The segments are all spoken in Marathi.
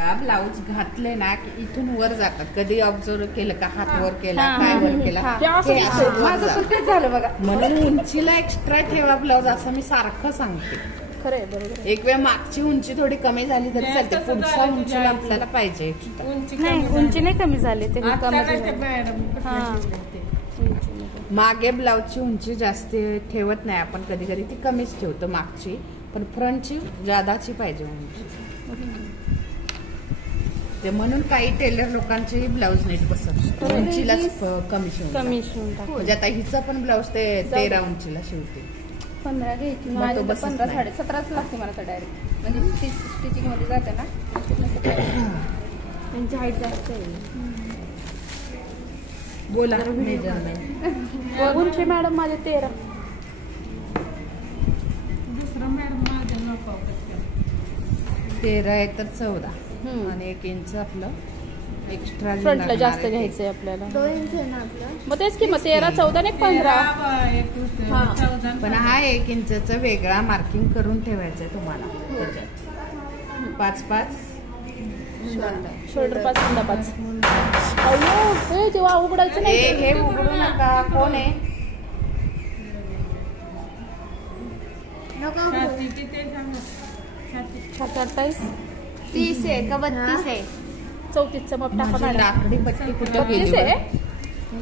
का ब्लाऊज घातले ना की इथून वर जातात. कधी ऑब्झर्व केलं का हात वर केला पाय वर केला झालं बघा. म्हणून उंचीला एक्स्ट्रा ठेवा ब्लाऊज असं मी सारखं सांगते. खरंय बरोबर. एक वेळ मागची उंची थोडी कमी झाली तरी चालते, पुढच्या उंचीला आपल्याला पाहिजे. नाही उंची नाही कमी झाली ते मागे ब्लाऊजची उंची जास्त ठेवत नाही आपण, कधी कधी ती कमीच ठेवतो मागची, पण फ्रंटची जादाची पाहिजे उंची. ते म्हणून काही टेलर लोकांचे ब्लाऊज नीट बसत उंचीलाच कमी शिवून म्हणजे आता हिचा पण ब्लाऊज ते 13 उंचीला शिवते. 15 घ्यायची 15 17.5 लागते मला तर डायरेक्ट, म्हणजे स्टिचिंग मध्ये जाते ना त्यांची हाईट जास्त आहे. बोला उंची मॅडम माझे 13. दुसरं मॅडम माझ्या 13 आहे तर 14 आणि 1 इंच आपलं एक्स्ट्रा फ्रंटला जास्त घ्यायचंय आपल्याला. 2 इंच आहे ना आपलं. मग तेच की मग 13 14 ने 15. पण हा 1 इंचचा वेगळा मार्किंग करून ठेवायचा आहे तुम्हाला. 5-5 शोल्डर 5 अंडा 5. अयो जेव्हा उघडायचं नाही हे उघडू नका. कोण आहे? नको 28 30 आहे का 32 आहे? 34चं मग टाका मॅडम. लाकडी पट्टी कुठे 32 आहे.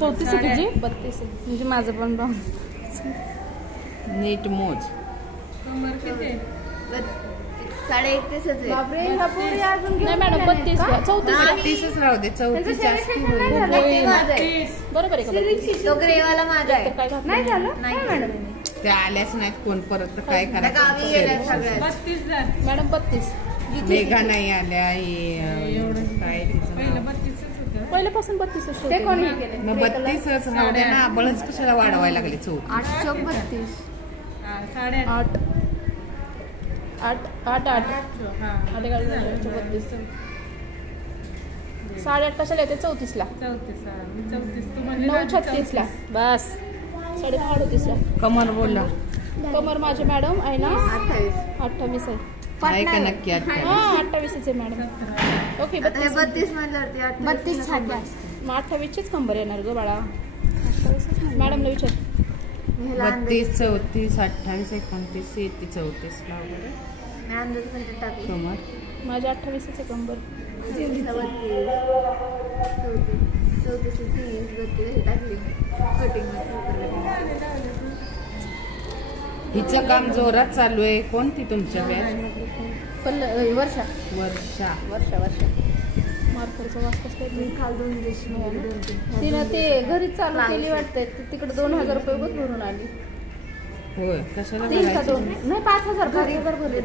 34 आहे तुझी? 32 आहे म्हणजे माझं पण नीट मोज. 31.5 आहे. बापरे ह्या पुढे अजून नाही मॅडम 32 घ्या. 34च राहू दे. 34 जास्त बरोबर आहे का? तो ग्रेवाला माझा आहे. नाही झालं नाही मॅडम त्या आल्याच नाहीत कोण परत काय गावी गेल्या करायचं. सगळ्या. मॅडम 32 मेघा नाही आल्या. काय तिचं नाव? पहिल्यापासून 32 ते कोण हे केले? मग 32च राहू दे ना. बळच कशाला वाढवायला लागले. 8 चौक 32. 8 आले का 32. 8.5 कशाला येते? 34 ला. 9.36 ला बस. 38 ला. कमर बोला. कमर माझे मॅडम आहे ना 28 आहे. आहे का नक्की? 28 आहे मॅडम. ओके 32 म्हणल्यावरती 32 छाती असते. मग 28चीच कंबर येणार ग बाळा. मॅडमला विचार. 32 34 28 29 30 34 ला वगैरे कमर. माझ्या 28 आहे कंबर. 34 टाकली कटिंग. हिचं काम जोरात चालू आहे. कोणती तुमच्या बॅच? वर्षा. मार्करचा वास कसं तिनं ते घरीच चालू केली वाटतंय. तिकडे 2000 रुपये उगाच भरून आली. होय कशाला? 3 नाही 5000 भरले.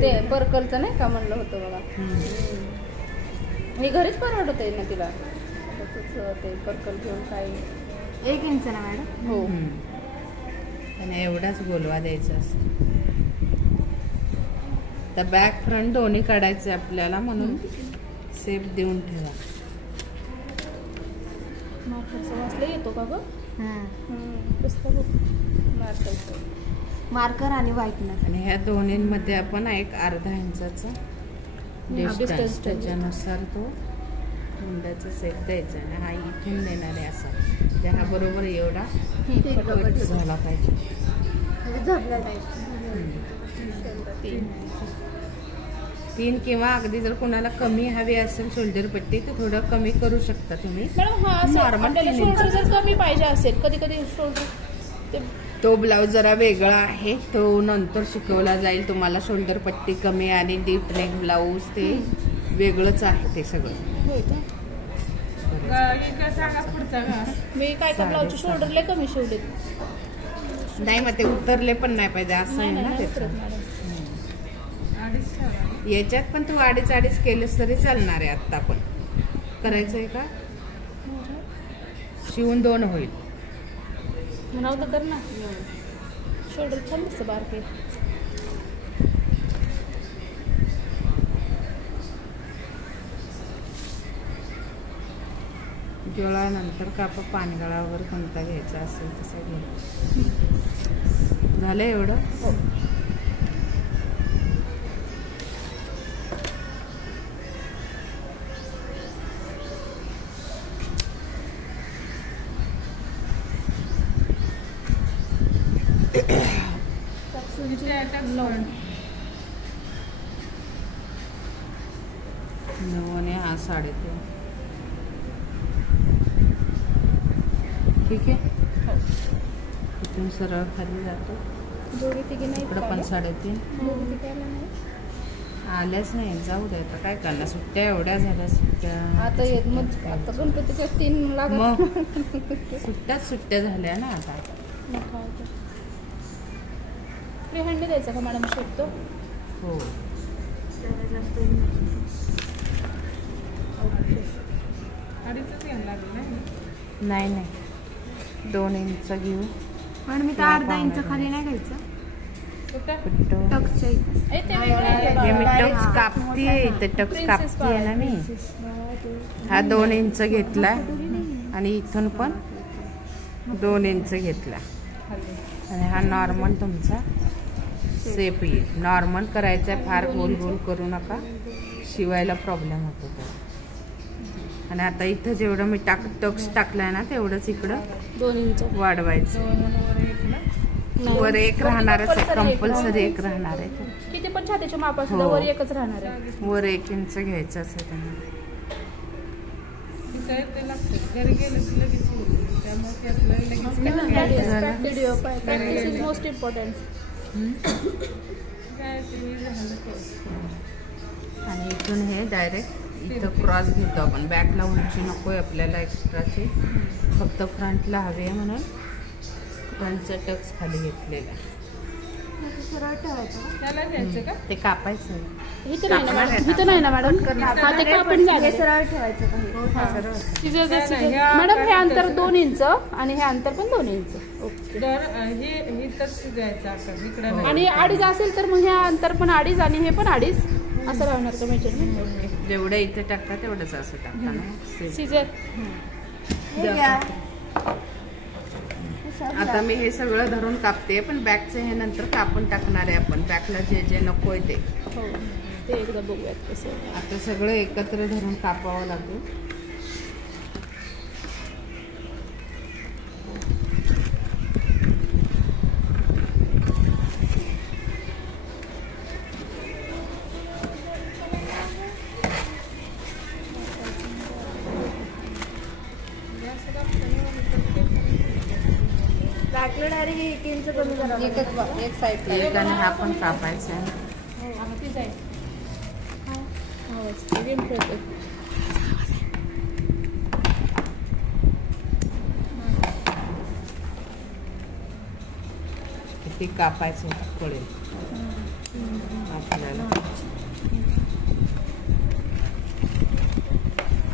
ते पर्कलचं नाही का म्हणलं होतं बघा. मी घरीच परवडत आहे ना तिला. ते पर्कल घेऊन काय 1 इंच ना मॅडम? हो. आणि एवढाच गोलवा द्यायचा असतो. तर बॅक फ्रंट दोन्ही काढायचे आपल्याला, म्हणून सेफ देऊन ठेवा. मार्करचा वासला येतो का ग? मार्कर आणि व्हाईटनर. आणि ह्या दोन्हीमध्ये आपण एक अर्धा इंचाचा डिस्टन्स त्याच्यानुसार तो हुंड्याचा सेट द्यायचा. आणि हा इथून देणार आहे असा. त्या बरोबर एवढा झाला पाहिजे. झपला पाहिजे. 3 किंवा अगदी जर कोणाला कमी हवी असेल शोल्डर पट्टी तर थोडं कमी करू शकता तुम्ही. शोल्डर जर कमी पाहिजे असेल कधी कधी शोल्डर तो ब्लाऊज जरा वेगळा आहे. तो नंतर शिकवला जाईल तुम्हाला. शोल्डर पट्टी कमी आणि डीप नेक ब्लाऊज ते वेगळंच आहे ते सगळं. मी काय काय ब्लाऊजचे शोल्डर लय कमी शिवले. नाही मग ते उतरले पण नाही पाहिजे असं आहे ना त्याचं. याच्यात पण तू 2.5 केलेस तरी चालणार आहे. आत्ता पण करायचंय का? शिवून 2 होईल. म्हणावं तर कर ना. शोल्डर छान दिसतं बारके. गळा नंतर कापा. पानगळावर कोणता घ्यायचा असेल तसा घ्या. झालं एवढं? 9 आणि हा 3.5. ठीक आहे. इथून सरळ खाली जातो. दोघी तिघी नाही इकडं पण 3.5. दोघी तिघी आल्या नाही. आल्याच नाही. जाऊ दे आता काय करणार. सुट्ट्या एवढ्या झाल्या. सुट्ट्या आता येत मग आता गणपतीच्या 3 लागत. मग सुट्ट्या झाल्या ना आता. फ्री हँड द्यायचा का मॅडम शकतो? हो. अडीचच घ्यायला लागेल नाही 2 इंच घेऊ. पण मी तर अर्धा इंच खाली नाही घ्यायचं. टक्सच्या इथे. हे मी टक्स कापतीये. इथे टक्स कापतीये ना मी. हा 2 इंच घेतला आणि इथून पण 2 इंच घेतला आणि हा नॉर्मल तुमचा सेप येईल. नॉर्मल करायचा आहे. फार गोल गोल करू नका. शिवायला प्रॉब्लेम होतो तो. आणि आता इथं जेवढं मी टक्स टाकलाय ना तेवढंच इकडं 2 इंच वाढवायचं. वर 1 राहणारच आहे. कंपल्सरी 1 राहणार आहे. किती पण छातीच्या मापा सुद्धा वर 1च राहणार आहे. वर 1 इंच घ्यायचं असं त्यांना. ते लागतं घरी गेलं की लगेच होईल. त्यामुळे ते आपलं लगेच video practice is most important. काय ते झालं आणि इथून हे डायरेक्ट इथं क्रॉस घेतो आपण. बॅकला उंची नकोय आपल्याला एक्स्ट्राची. फक्त फ्रंटला हवी आहे म्हणून फ्रंटचा टक्स खाली घेतलेला. सरळ ठेवायचं. त्याला घ्यायचं का? ते कापायचं. इथं नाही ना मॅडम. हा ते कापून हे झालं. सरळ ठेवायचं काही. मॅडम हे अंतर 2 इंच आणि हे अंतर पण 2 इंच. ओके. तर हे तर शिजायचं आकार इकडं नाही. आणि 2.5 असेल तर मग हे अंतर पण 2.5 आणि हे पण 2.5 असं राहणार का मेजरमेंट? जेवढं इथे टाकता तेवढंच असं टाकता ना. सीजर. हे घ्या. आता मी हे सगळं धरून कापते. पण बॅकचं हे नंतर कापून टाकणार आहे आपण. बॅकला जे जे नकोय ते. हो ते एकदा बघूयात कसं. आता सगळं एकत्र धरून कापावं लागेल. बॅकला डायरेक्ट 1 इंच कमी करा. एक साईड एक आणि हा पण कापायचा आहे. किती कापायचं कळेल आपल्याला.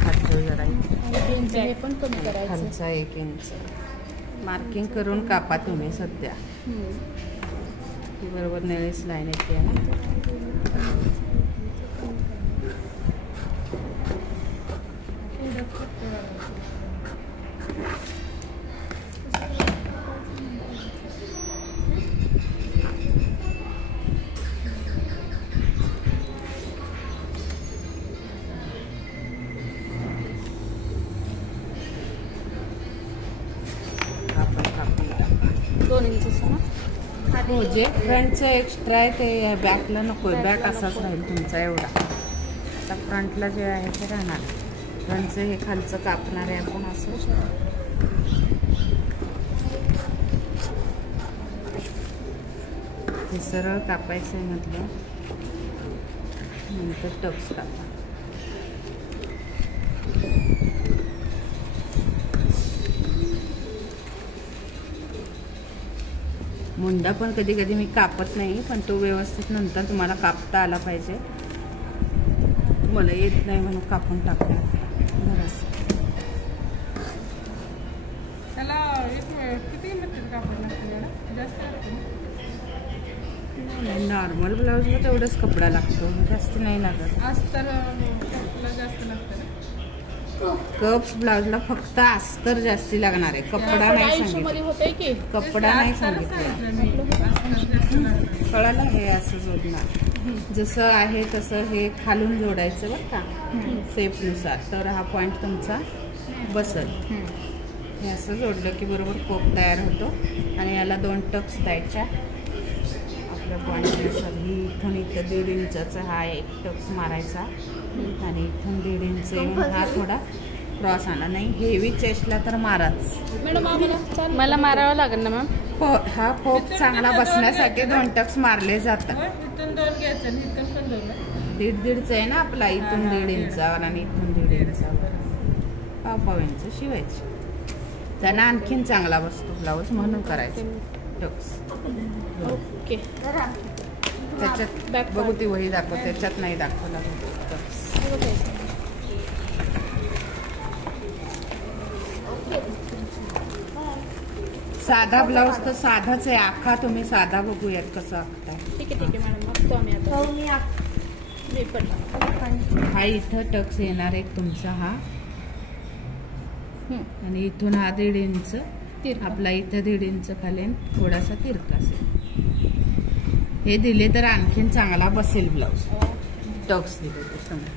खालचं जरा हे पण कमी करायचं. खालचा 1 इंच मार्किंग करून कापा तुम्ही. सध्या बरोबर नेलीच लाईन येते ना. हो जे फ्रंटचं एक्स्ट्रा आहे ते बॅकला नको. बॅक असाच राहील तुमचा एवढा. आता फ्रंटला जे आहे ते राहणार. फ्रंटचं हे खालचं कापणार आहे आपण असं. हे सरळ कापायचं आहे म्हटलं. नंतर टक्स कापा. मुंडा पण कधी कधी मी कापत नाही. पण तो व्यवस्थित नंतर तुम्हाला कापता आला पाहिजे. मला येत नाही म्हणून कापून टाकतो. त्याला किती मीटर कापड लागतं? जास्त नॉर्मल ब्लाऊजला तेवढंच कपडा लागतो. जास्त नाही लागत. अस्तर जास्त लागतं ना. कप्स ब्लाऊजला फक्त अस्तर जास्ती लागणार आहे. कपडा नाही सांगितलं. कपडा नाही सांगितलं. कळालं. हे असं जोडणार. जसं आहे तसं हे खालून जोडायचं बरं का सेपनुसार. तर हा पॉईंट तुमचा बसल. हे असं जोडलं की बरोबर कोप तयार होतो. आणि याला 2 टक्स द्यायच्या. आपल्या पॉईंटनुसार ही इथून इथं 1.5 इंचाचा हा एक टक्स मारायचा आणि इथून 1.5 इंच येऊन हा थोडा क्रॉस आणा. नाही हेवी चेस्टला तर माराच. मॅडम मला मारावं लागेल ना मॅम. हा पोप चांगला बसण्यासाठी 2 टक्स मारले जातात. इथून 2 घ्यायचं आणि इथून पण 2. 1.5 आहे ना आपला, इथून 1.5 इंचावर आणि इथून 1.5 इंचावर 1.5 इंच शिवायचे. त्यांना आणखीन चांगला बसतो ब्लाऊज म्हणून करायचं टक्स. ओके. त्याच्यात बघू ती वही दाखव, त्याच्यात नाही दाखवला टक्स. साधा ब्लाऊज तर साधाच आहे. आखा तुम्ही साधा बघूयात कसं आखताय. ठीक आहे मॅडम. बघतो आम्ही आता. मी पण हा इथं टक्स येणार एक तुमचा हा आणि इथून हा 1.5 इंच आपला इथं 1.5 इंच खाली थोडासा तिरका असेल. हे दिले तर आणखीन चांगला बसेल ब्लाऊज. टक्स दिले तर समजा